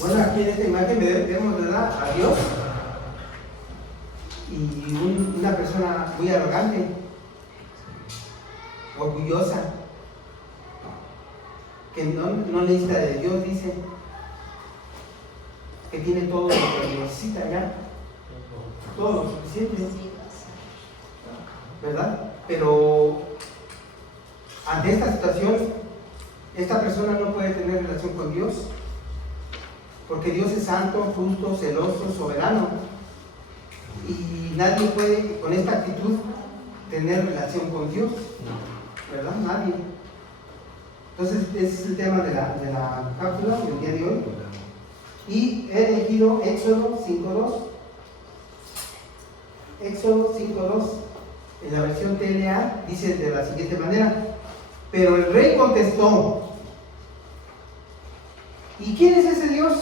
Bueno, aquí en esta imagen vemos, ¿verdad?, a Dios y una persona muy arrogante, orgullosa, que no necesita de Dios, dice, que tiene todo lo que necesita ya, todo lo suficiente, ¿verdad? Pero ante esta situación, esta persona no puede tener relación con Dios, porque Dios es santo, justo, celoso, soberano, y nadie puede con esta actitud tener relación con Dios, ¿verdad? Nadie. Entonces, ese es el tema de la cápsula del día de hoy. Y he elegido Éxodo 5.2. Éxodo 5.2, en la versión TLA, dice de la siguiente manera: pero el rey contestó, ¿y quién es ese Dios?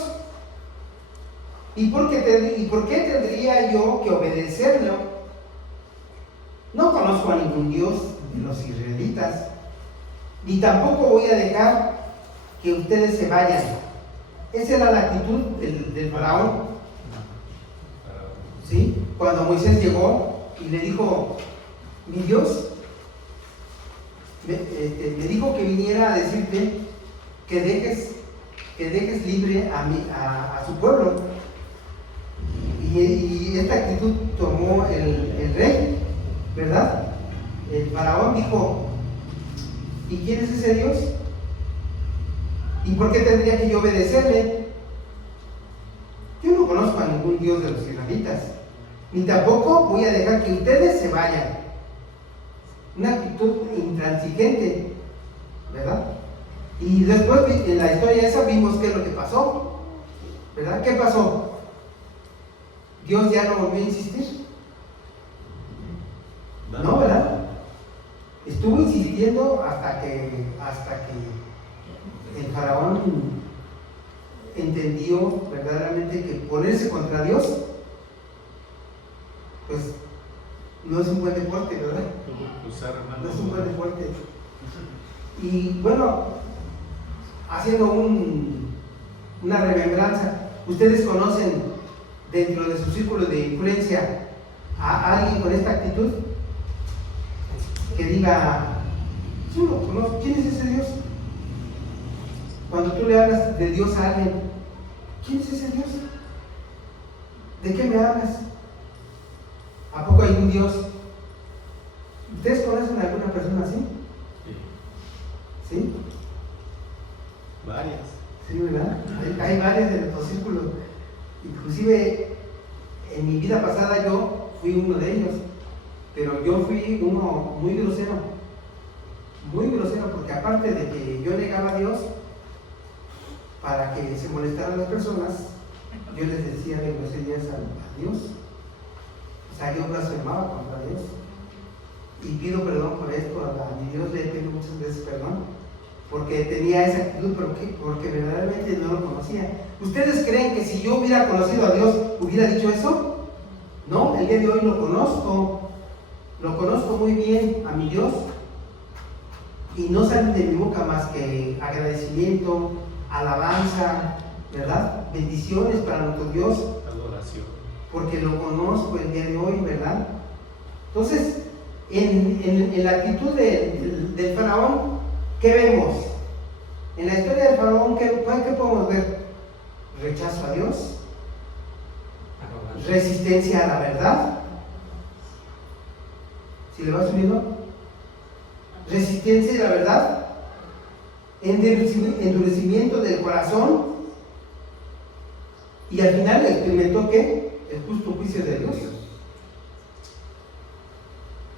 ¿Y por qué tendría yo que obedecerlo? No conozco a ningún Dios de los israelitas, ni tampoco voy a dejar que ustedes se vayan. Esa era la actitud del faraón, ¿sí? Cuando Moisés llegó y le dijo, mi Dios me dijo que viniera a decirte que dejes libre a su pueblo. Y esta actitud tomó el rey, ¿verdad? El faraón dijo, ¿y quién es ese Dios? ¿Y por qué tendría que yo obedecerle? Yo no conozco a ningún Dios de los israelitas, ni tampoco voy a dejar que ustedes se vayan. Una actitud intransigente, ¿verdad? Y después en la historia esa vimos qué es lo que pasó, ¿verdad? ¿Qué pasó? Dios ya no volvió a insistir, ¿no? ¿Verdad? Estuvo insistiendo hasta que el faraón entendió verdaderamente que ponerse contra Dios, pues no es un buen deporte, ¿verdad? No es un buen deporte. Y bueno, haciendo una remembranza, ¿ustedes conocen dentro de su círculo de influencia a alguien con esta actitud? Que diga, yo lo conozco, ¿quién es ese Dios? Cuando tú le hablas de Dios a alguien, ¿quién es ese Dios? ¿De qué me hablas? ¿A poco hay un Dios? ¿Ustedes conocen a alguna persona así? ¿Sí? Varias. Sí, ¿verdad? Hay varias de nuestro círculo. Inclusive en mi vida pasada yo fui uno de ellos, pero yo fui uno muy grosero, porque aparte de que yo negaba a Dios para que se molestaran las personas, yo les decía de groserías a Dios. O sea, yo blasfemaba contra Dios y pido perdón por esto. A mi Dios le pido muchas veces perdón porque tenía esa actitud, porque verdaderamente no lo conocía. ¿Ustedes creen que si yo hubiera conocido a Dios hubiera dicho eso? No, el día de hoy lo conozco muy bien a mi Dios, y no sale de mi boca más que agradecimiento, alabanza, ¿verdad? Bendiciones para nuestro Dios, Adoración, porque lo conozco el día de hoy, ¿verdad? Entonces, en la actitud del faraón, ¿qué vemos? En la historia del faraón, ¿qué podemos ver? Rechazo a Dios, resistencia a la verdad. ¿Si le va subiendo? Resistencia a la verdad, endurecimiento del corazón, y al final experimentó ¿qué? El justo juicio de Dios.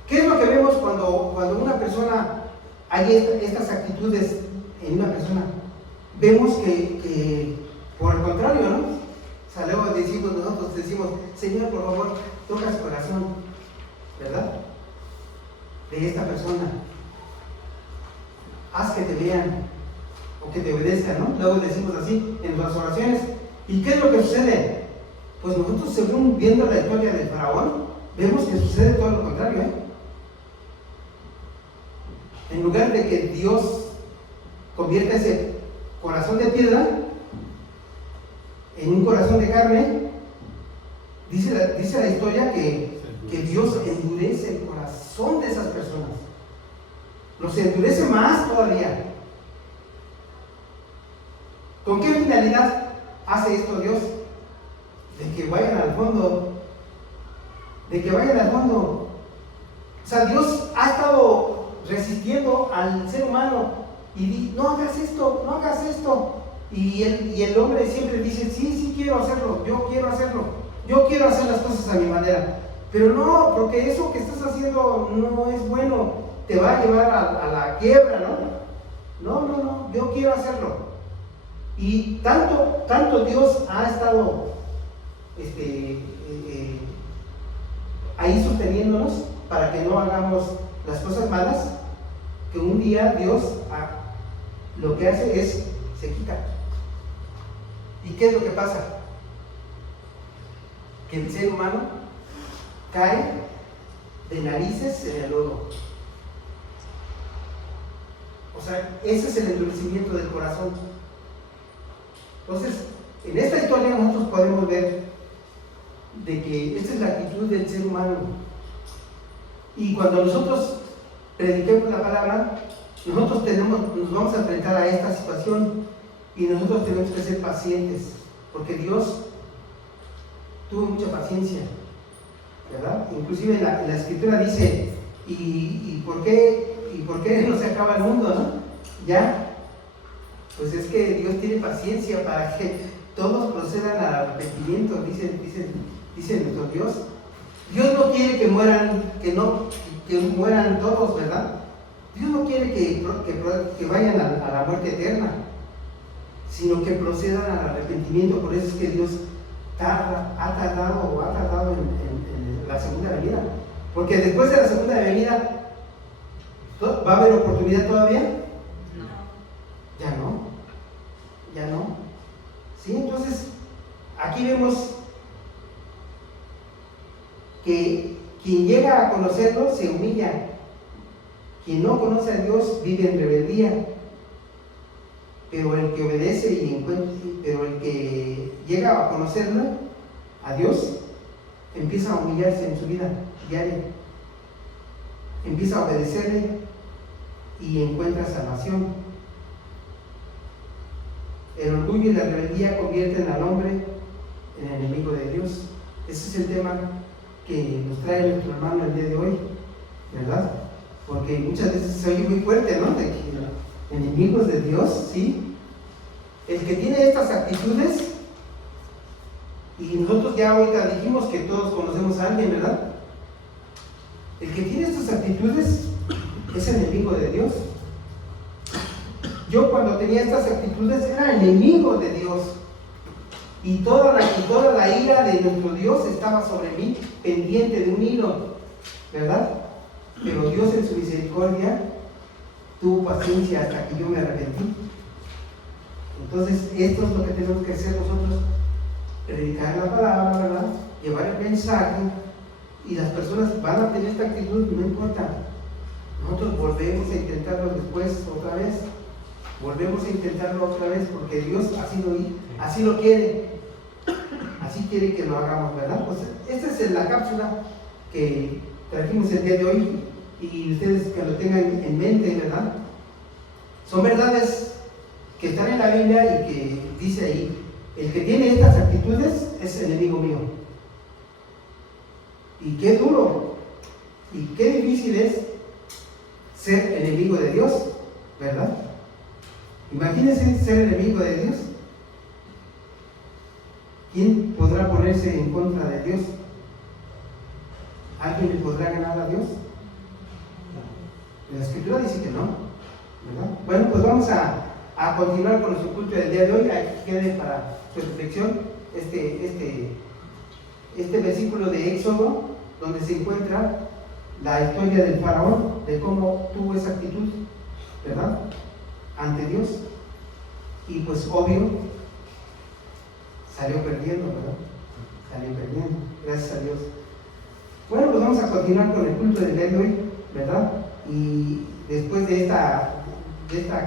¿Qué es lo que vemos cuando una persona hay estas actitudes en una persona? Vemos que por el contrario, ¿no? O sea, luego nosotros decimos, Señor, por favor, toca su corazón, ¿verdad? De esta persona. Haz que te vean o que te obedezcan, ¿no? Luego decimos así en las oraciones. ¿Y qué es lo que sucede? Pues nosotros, según viendo la historia del faraón, vemos que sucede todo lo contrario, ¿eh? En lugar de que Dios convierta ese corazón de piedra, en un corazón de carne, dice la historia que Dios endurece el corazón de esas personas. Los endurece más todavía. ¿Con qué finalidad hace esto Dios? De que vayan al fondo. De que vayan al fondo. O sea, Dios ha estado resistiendo al ser humano y dice, no hagas esto, no hagas esto. Y el hombre siempre dice, sí, quiero hacerlo, yo quiero hacerlo, yo quiero hacer las cosas a mi manera. Pero no, porque eso que estás haciendo no es bueno, te va a llevar a la quiebra, ¿no? No, yo quiero hacerlo. Y tanto Dios ha estado ahí sosteniéndonos para que no hagamos las cosas malas, que un día Dios lo que hace es se quita. ¿Y qué es lo que pasa? Que el ser humano cae de narices en el lodo. O sea, ese es el endurecimiento del corazón. Entonces, en esta historia nosotros podemos ver de que esta es la actitud del ser humano. Y cuando nosotros prediquemos la palabra, nosotros nos vamos a enfrentar a esta situación y nosotros tenemos que ser pacientes, porque Dios tuvo mucha paciencia, ¿verdad? Inclusive en la escritura dice, ¿y por qué no se acaba el mundo, no? Ya, pues es que Dios tiene paciencia para que todos procedan al arrepentimiento, dice nuestro Dios. Dios no quiere que mueran todos, ¿verdad? Dios no quiere que vayan a la muerte eterna, sino que procedan al arrepentimiento. Por eso es que Dios ha tardado en la segunda venida. Porque después de la segunda venida, ¿va a haber oportunidad todavía? No. Ya no. ¿Sí? Entonces, aquí vemos que quien llega a conocerlo se humilla. Quien no conoce a Dios vive en rebeldía. Pero el que obedece pero el que llega a conocerlo, a Dios, empieza a humillarse en su vida diaria. Empieza a obedecerle y encuentra salvación. El orgullo y la rebeldía convierten al hombre en enemigo de Dios. Ese es el tema que nos trae nuestro hermano el día de hoy, ¿verdad? Porque muchas veces se oye muy fuerte, ¿no? De que enemigos de Dios, ¿sí? El que tiene estas actitudes, y nosotros ya ahorita dijimos que todos conocemos a alguien, ¿verdad? El que tiene estas actitudes es enemigo de Dios. Yo cuando tenía estas actitudes era enemigo de Dios. Y toda la ira de nuestro Dios estaba sobre mí, pendiente de un hilo, ¿verdad? Pero Dios en su misericordia tuvo paciencia hasta que yo me arrepentí. Entonces, esto es lo que tenemos que hacer nosotros: predicar la palabra, ¿verdad? Llevar el mensaje, y las personas van a tener esta actitud, no importa. Nosotros volvemos a intentarlo después, otra vez. Volvemos a intentarlo otra vez, porque Dios así lo quiere. Así quiere que lo hagamos, ¿verdad? Pues esta es la cápsula que trajimos el día de hoy, y ustedes que lo tengan en mente, ¿verdad? Son verdades que están en la Biblia y que dice ahí: el que tiene estas actitudes es enemigo mío. Y qué duro y qué difícil es ser enemigo de Dios, ¿verdad? Imagínense ser enemigo de Dios. ¿Quién podrá ponerse en contra de Dios? ¿Alguien le podrá ganar a Dios? La Escritura dice que no, ¿verdad? Bueno, pues vamos a continuar con nuestro culto del día de hoy. Aquí quede para su reflexión este versículo de Éxodo, donde se encuentra la historia del faraón, de cómo tuvo esa actitud, ¿verdad?, ante Dios. Y pues obvio, salió perdiendo, ¿verdad? Salió perdiendo, gracias a Dios. Bueno, pues vamos a continuar con el culto del día de hoy, ¿verdad? Y después de esta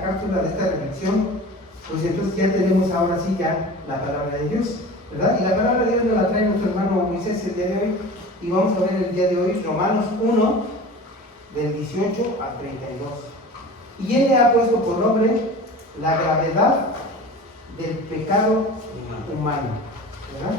cápsula, de esta reflexión, pues entonces ya tenemos ahora sí siga la palabra de Dios, ¿verdad? Y la palabra de Dios nos la trae nuestro hermano Moisés el día de hoy, y vamos a ver el día de hoy Romanos 1, del 18 al 32. Y él le ha puesto por nombre la gravedad del pecado humano, ¿verdad?